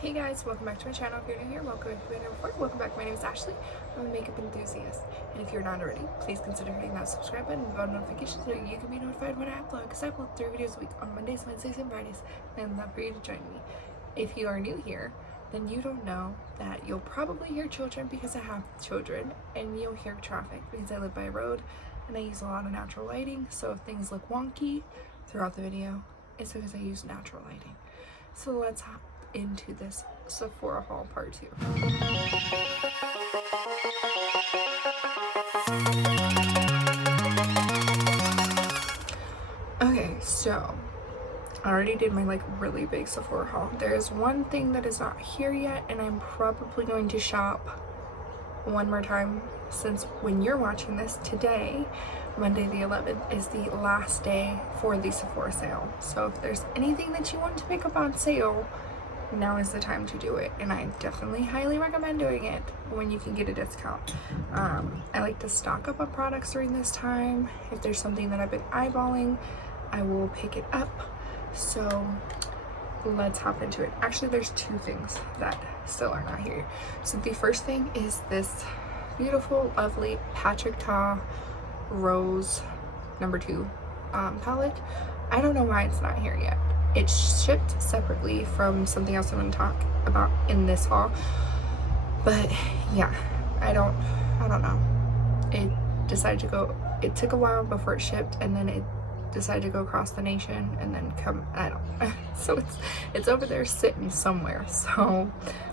Hey guys, welcome back to my channel. If you're new here, welcome. If you've been here before, welcome back. My name is Ashley. I'm a makeup enthusiast. And if you're not already, please consider hitting that subscribe button and bell notifications so you can be notified when I upload. Because I upload 3 videos a week on Mondays, Wednesdays, and Fridays. And I'd love for you to join me. If you are new here, then you don't know that you'll probably hear children because I have children. And you'll hear traffic because I live by a road and I use a lot of natural lighting. So if things look wonky throughout the video, it's because I use natural lighting. So let's hop into this Sephora haul part 2. Okay, so I already did my really big Sephora haul. There is one thing that is not here yet, and I'm probably going to shop one more time, since when you're watching this today, Monday the 11th, is the last day for the Sephora sale. So if there's anything that you want to pick up on sale, now is the time to do it, and I definitely highly recommend doing it when you can get a discount. I like to stock up on products during this time. If there's something that I've been eyeballing, I will pick it up. So let's hop into it. Actually, there's 2 things that still are not here. So the first thing is this beautiful, lovely Patrick Ta Rose number 2 palette. I don't know why it's not here yet. It's shipped separately from something else I'm going to talk about in this haul, but yeah, I don't know. It decided to go, it took a while before it shipped, and then it decided to go across the nation and then come, I don't so it's over there sitting somewhere. So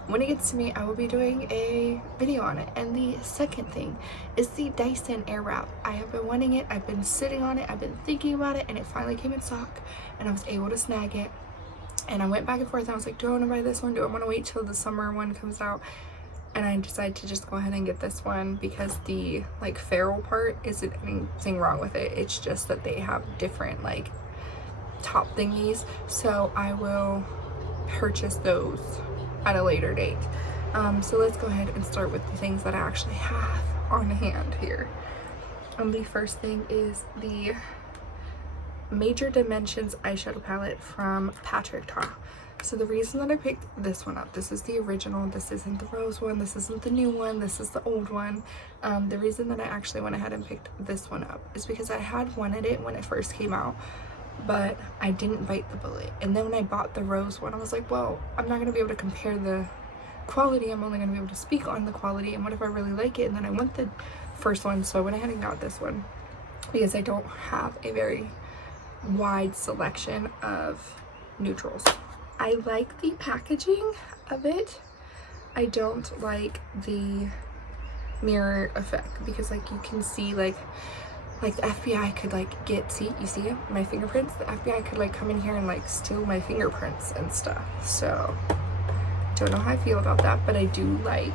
when it gets to me, I will be doing a video on it. And the second thing is the Dyson Airwrap. I have been wanting it, I've been sitting on it, I've been thinking about it, and it finally came in stock and I was able to snag it. And I went back and forth and I was like, do I want to buy this one? Do I want to wait till the summer one comes out? And I decided to just go ahead and get this one because the ferrule part isn't anything wrong with it. It's just that they have different top thingies. So I will purchase those at a later date. So let's go ahead and start with the things that I actually have on hand here. The first thing is the Major Dimensions eyeshadow palette from Patrick Ta. So the reason that I picked this one up, this is the original, this isn't the rose one, this isn't the new one, this is the old one. The reason that I actually went ahead and picked this one up is because I had wanted it when it first came out, but I didn't bite the bullet. And then when I bought the rose one, I was like, well, I'm not going to be able to compare the quality, I'm only going to be able to speak on the quality, and what if I really like it? And then I want the first one, so I went ahead and got this one because I don't have a very wide selection of neutrals. I like the packaging of it. I don't like the mirror effect because you can see like the FBI could you see it, my fingerprints? The FBI could come in here and steal my fingerprints and stuff. So don't know how I feel about that, but I do like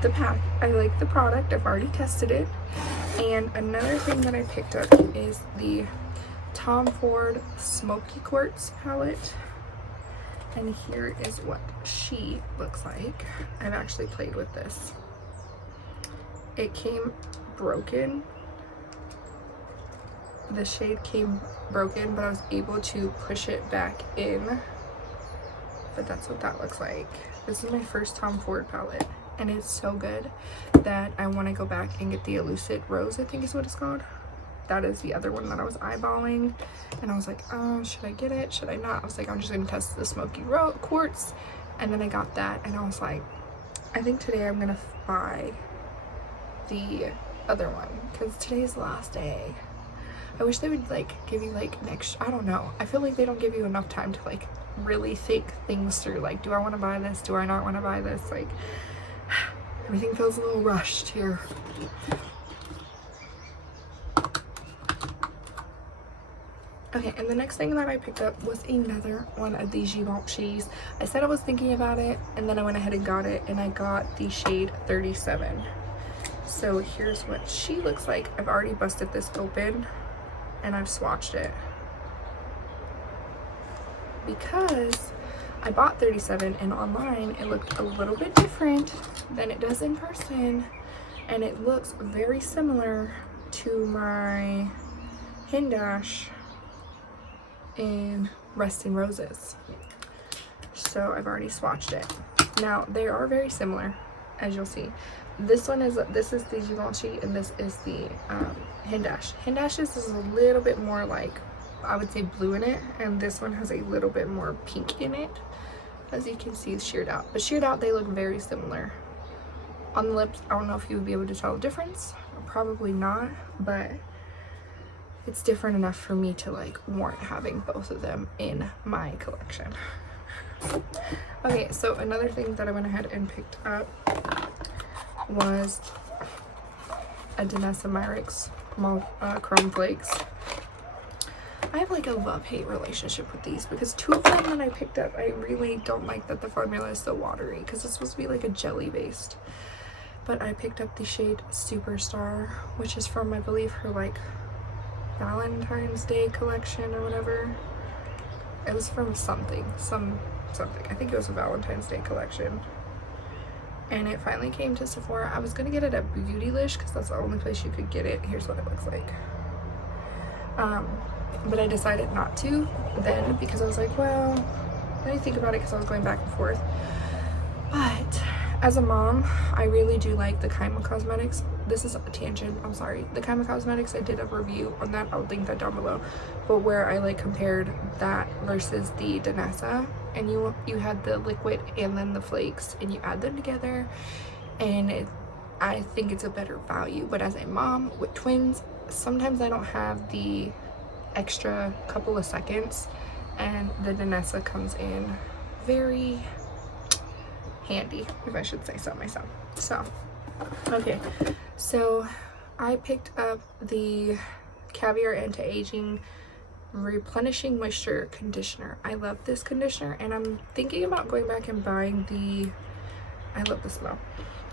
the pack. I like the product. I've already tested it. And another thing that I picked up is the Tom Ford Smoky Quartz palette. And here is what she looks like. I've actually played with this. It came broken. The shade came broken, but I was able to push it back in. But that's what that looks like. This is my first Tom Ford palette, and it's so good that I want to go back and get the Elucid Rose, I think is what it's called. That is the other one that I was eyeballing, and I was like, oh, should I get it? Should I not? I was like, I'm just gonna test the Smoky Quartz, and then I got that, and I was like, I think today I'm gonna buy the other one because today's the last day. I wish they would give you I don't know. I feel like they don't give you enough time to really think things through. Do I want to buy this? Do I not want to buy this? Everything feels a little rushed here. Okay, and the next thing that I picked up was another one of these Givenchy's. I said I was thinking about it, and then I went ahead and got it, and I got the shade 37. So here's what she looks like. I've already busted this open, and I've swatched it. Because I bought 37, and online it looked a little bit different than it does in person, and it looks very similar to my Hindash in Resting Roses. so I've already swatched it. Now they are very similar, as you'll see. This is the Givenchy, and this is the Hindash. Hindash's is a little bit more like, I would say, blue in it, and this one has a little bit more pink in it. As you can see, it's sheared out, but sheared out they look very similar. On the lips, I don't know if you would be able to tell the difference. Probably not, but it's different enough for me to like warrant having both of them in my collection. Okay, so another thing that I went ahead and picked up was a Danessa Myricks Chrome Flakes. I have like a love-hate relationship with these because two of them that I picked up, I really don't like that the formula is so watery because it's supposed to be like a jelly based. But I picked up the shade Superstar, which is from, I believe, her like Valentine's Day collection or whatever. It was from something. I think it was a Valentine's Day collection. And it finally came to Sephora. I was gonna get it at Beautylish because that's the only place you could get it. Here's what it looks like. But I decided not to then because I was like, well, let me think about it because I was going back and forth. But as a mom, I really do like the Kaima Cosmetics. This is a tangent, I'm sorry. The Kaima Cosmetics, I did a review on that. I'll link that down below. But where I like compared that versus the Danessa, and you had the liquid and then the flakes, and you add them together, and I think it's a better value. But as a mom with twins, sometimes I don't have the extra couple of seconds, and the Danessa comes in very handy, if I should say so myself. So okay, so I picked up the Caviar Anti-Aging Replenishing Moisture Conditioner. I love this conditioner, and I'm thinking about going back and buying the, I love the smell.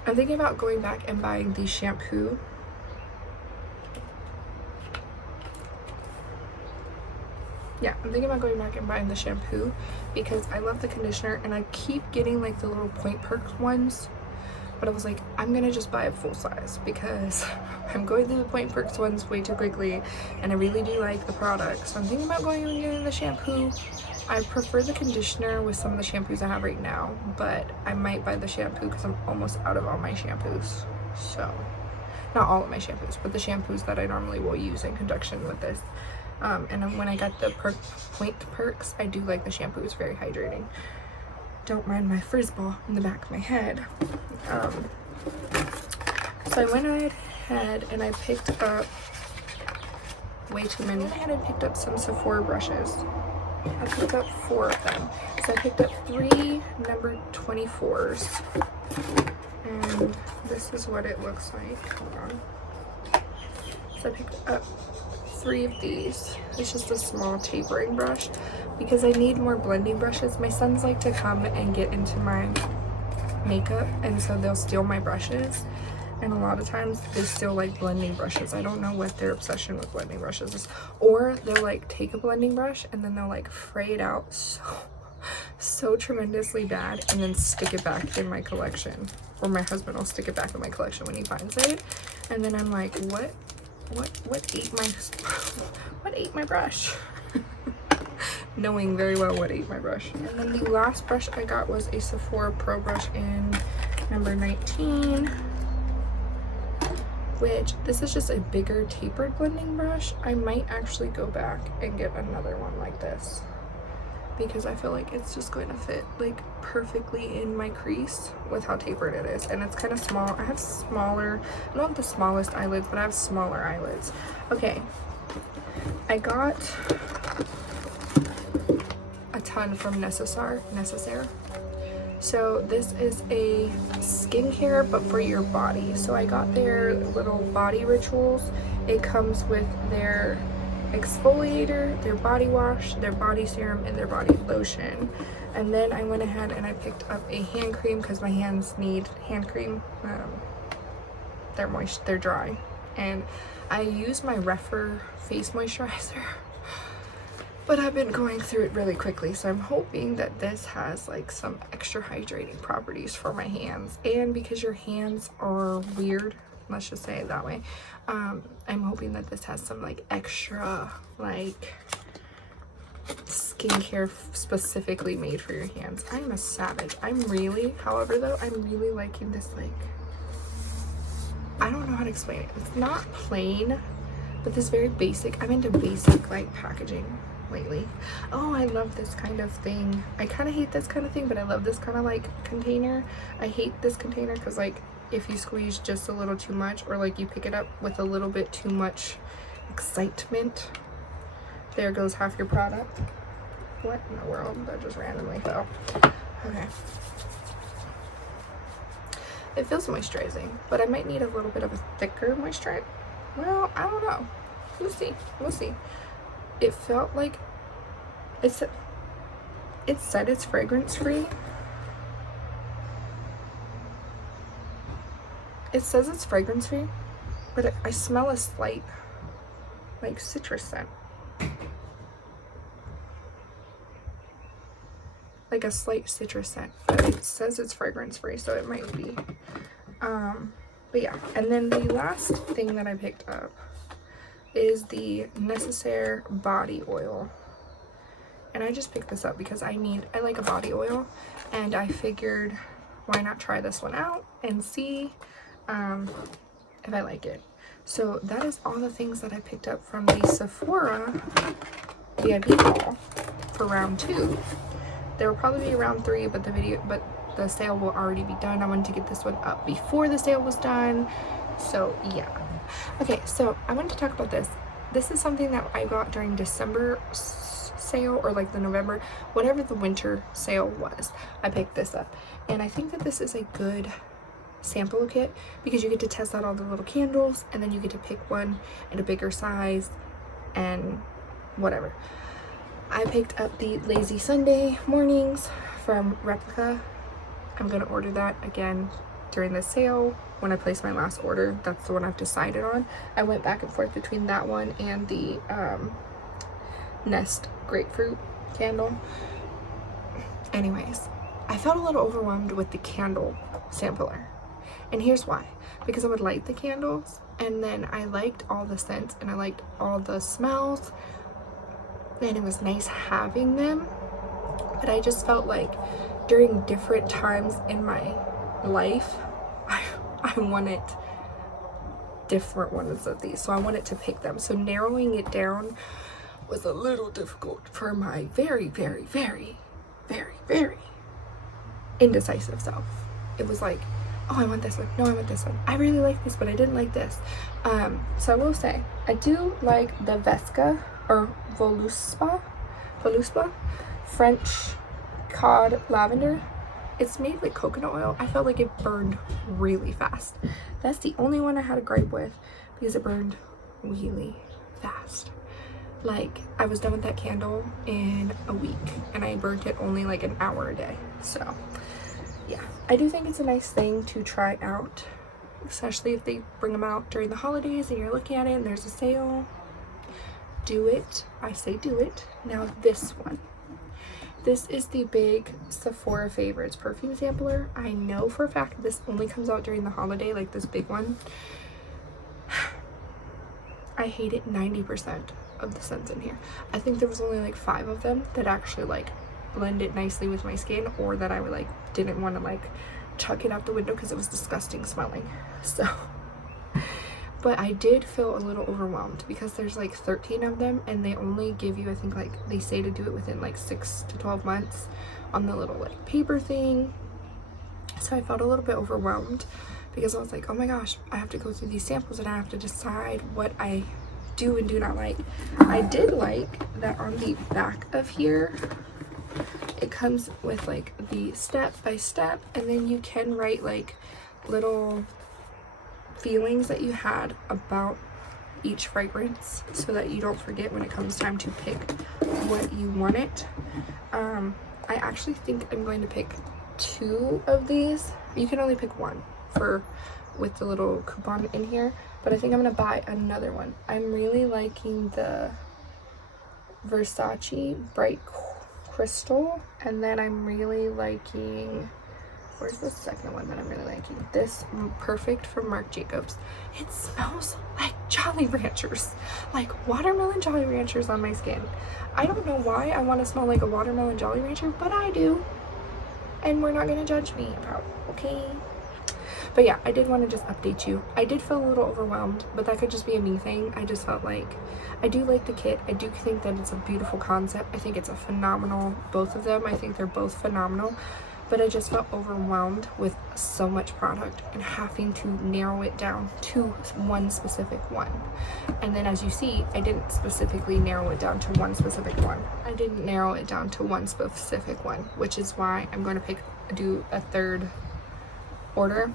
I'm thinking about going back and buying the shampoo. Yeah, I'm thinking about going back and buying the shampoo because I love the conditioner, and I keep getting like the little Point Perks ones, but I was like, I'm gonna just buy a full size because I'm going through the Point Perks ones way too quickly, and I really do like the product. So I'm thinking about going and getting the shampoo. I prefer the conditioner with some of the shampoos I have right now, but I might buy the shampoo because I'm almost out of all my shampoos. So, not all of my shampoos, but the shampoos that I normally will use in conjunction with this. And when I got the Point Perks, I do like the shampoo. It's very hydrating. Don't mind my frizz ball in the back of my head. So I went ahead and I picked up way too many. I went ahead and picked up some Sephora brushes. I picked up 4 of them. So I picked up 3 number 24s. And this is what it looks like. Hold on. So I picked up 3 of these. It's just a small tapering brush because I need more blending brushes. My sons like to come and get into my makeup, and so they'll steal my brushes, and a lot of times they steal like blending brushes. I don't know what their obsession with blending brushes is. Or they'll like take a blending brush and then they'll like fray it out so tremendously bad and then stick it back in my collection, or my husband will stick it back in my collection when he finds it, and then I'm like, what ate my brush? Knowing very well what ate my brush. And then the last brush I got was a Sephora Pro brush in number 19, which this is just a bigger tapered blending brush. I might actually go back and get another one like this because I feel like it's just going to fit like perfectly in my crease with how tapered it is, and it's kind of small. I have smaller, not the smallest eyelids, but I have smaller eyelids. Okay, I got a ton from Necessaire. So this is a skincare but for your body. So I got their little body rituals. It comes with their exfoliator, their body wash, their body serum, and their body lotion. And then I went ahead and I picked up a hand cream because my hands need hand cream. They're moist, they're dry, and I use my Refer face moisturizer, but I've been going through it really quickly, so I'm hoping that this has like some extra hydrating properties for my hands. And because your hands are weird, let's just say it that way, I'm hoping that this has some like extra like skincare specifically made for your hands. I'm a savage. I'm really, however though, I'm really liking this, like, I don't know how to explain it. It's not plain, but this very basic, I'm into basic like packaging lately. Oh, I love this kind of thing. I kind of hate this kind of thing, but I love this kind of like container. I hate this container because like if you squeeze just a little too much, or like you pick it up with a little bit too much excitement, there goes half your product. What in the world? That just randomly fell. Okay. It feels moisturizing, but I might need a little bit of a thicker moisturizer. Well, I don't know. We'll see. We'll see. It felt like it said it's fragrance free. It says it's fragrance free, but I smell a slight like citrus scent. Like a slight citrus scent, but it says it's fragrance free, so it might be. But yeah, and then the last thing that I picked up is the Necessaire body oil, and I just picked this up because I like a body oil, and I figured why not try this one out and see if I like it. So that is all the things that I picked up from the Sephora VIP haul for round 2. There will probably be round 3, but the sale will already be done. I wanted to get this one up before the sale was done. So yeah. Okay, so I wanted to talk about this. This is something that I got during December sale, or like the November, whatever the winter sale was. I picked this up, and I think that this is a good sample kit because you get to test out all the little candles, and then you get to pick one in a bigger size and whatever. I picked up the Lazy Sunday mornings from Replica. I'm gonna order that again during the sale when I place my last order. That's the one I've decided on. I went back and forth between that one and the Nest grapefruit candle. Anyways, I felt a little overwhelmed with the candle sampler, and here's why. Because I would light the candles, and then I liked all the scents and I liked all the smells, and it was nice having them, but I just felt like during different times in my life I wanted different ones of these, so I wanted to pick them. So narrowing it down was a little difficult for my very, very, very, very, very indecisive self. It was like, oh, I want this one. No, I want this one. I really like this, but I didn't like this. So I will say, I do like the Vesca or Voluspa French cod lavender. It's made with coconut oil. I felt like it burned really fast. That's the only one I had a gripe with, because it burned really fast. Like, I was done with that candle in a week, and I burnt it only like an hour a day. So yeah, I do think it's a nice thing to try out, especially if they bring them out during the holidays and you're looking at it and there's a sale. Do it. I say do it. Now this one. This is the big Sephora Favorites perfume sampler. I know for a fact this only comes out during the holiday, like this big one. I hated 90% of the scents in here. I think there was only like 5 of them that actually like blended nicely with my skin, or that I would like didn't want to like chuck it out the window because it was disgusting smelling. So, but I did feel a little overwhelmed because there's like 13 of them, and they only give you, I think, like they say to do it within like 6 to 12 months on the little like paper thing. So I felt a little bit overwhelmed because I was like, oh my gosh, I have to go through these samples and I have to decide what I do and do not like. I did like that on the back of here it comes with like the step by step, and then you can write like little feelings that you had about each fragrance so that you don't forget when it comes time to pick what you want it. I actually think I'm going to pick 2 of these. You can only pick 1 with the little coupon in here, but I think I'm gonna buy another one. I'm really liking the Versace Bright Crystal, and then I'm really liking Where's the second one that I'm really liking? This Perfect from Marc Jacobs. It smells like Jolly Ranchers, like watermelon Jolly Ranchers on my skin. I don't know why I want to smell like a watermelon Jolly Rancher, but I do, and we're not gonna judge me about it, okay? But yeah, I did want to just update you. I did feel a little overwhelmed, but that could just be a me thing. I just felt like I do like the kit. I do think that it's a beautiful concept. I think it's a phenomenal, both of them. I think they're both phenomenal. But I just felt overwhelmed with so much product and having to narrow it down to one specific one. And then as you see, I didn't specifically narrow it down to one specific one. I didn't narrow it down to one specific one, which is why I'm going to do a third order,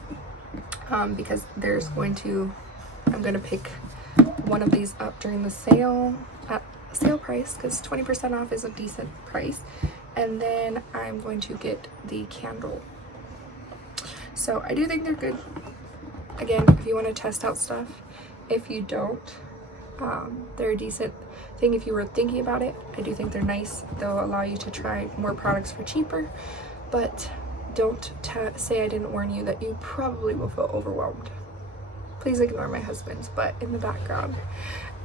because I'm going to pick one of these up during the sale at sale price, because 20% off is a decent price. And then I'm going to get the candle. So I do think they're good. Again, if you want to test out stuff, if you don't, they're a decent thing if you were thinking about it. I do think they're nice. They'll allow you to try more products for cheaper, but don't say I didn't warn you that you probably will feel overwhelmed. Please ignore my husband's butt in the background.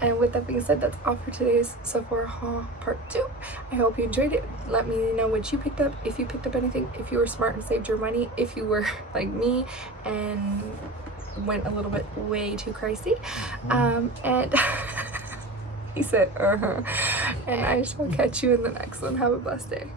And with that being said, that's all for today's Sephora haul part 2. I hope you enjoyed it. Let me know what you picked up, if you picked up anything, if you were smart and saved your money, if you were like me and went a little bit way too crazy. And he said, and I shall catch you in the next one. Have a blessed day.